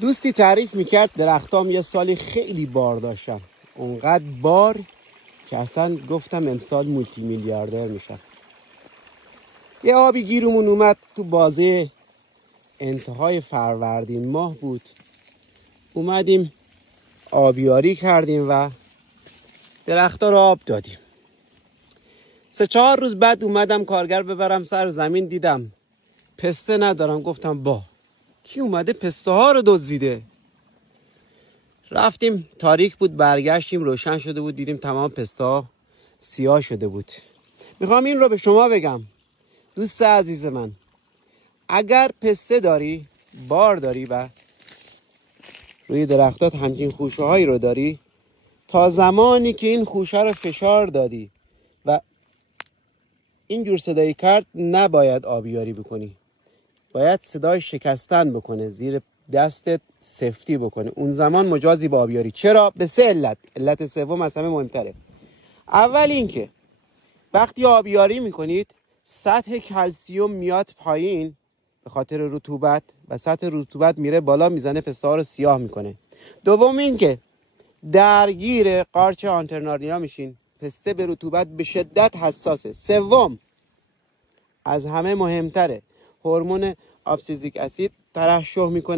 دوستی تعریف میکرد درختام یه سالی خیلی بار داشتن، اونقدر بار که اصلا گفتم امسال مولتی میلیاردر میشم. یه آبی گیرمون اومد تو بازه انتهای فروردین ماه بود، اومدیم آبیاری کردیم و درختا رو آب دادیم. 3-4 روز بعد اومدم کارگر ببرم سر زمین، دیدم پسته ندارم. گفتم با کی اومده پسته ها رو دزدیده؟ رفتیم، تاریک بود، برگشتیم روشن شده بود، دیدیم تمام پسته ها سیاه شده بود. میخوام این رو به شما بگم دوست عزیز من، اگر پسته داری، بار داری و روی درختات همچین خوشه هایی رو داری، تا زمانی که این خوشه رو فشار دادی و اینجور صدایی کرد نباید آبیاری بکنی. باید صدای شکستن بکنه، زیر دستت سفتی بکنه، اون زمان مجازی با آبیاری. چرا؟ به 3 علت. علت سوم از همه مهمتره. اول اینکه وقتی آبیاری میکنید سطح کلسیوم میاد پایین به خاطر رطوبت و سطح رطوبت میره بالا، میزنه پسته ها رو سیاه میکنه. دوم اینکه درگیر قارچ آنترناریا میشین، پسته به رطوبت به شدت حساسه. سوم از همه مهمتره، هورمون ابسیزیک اسید ترشح میکنه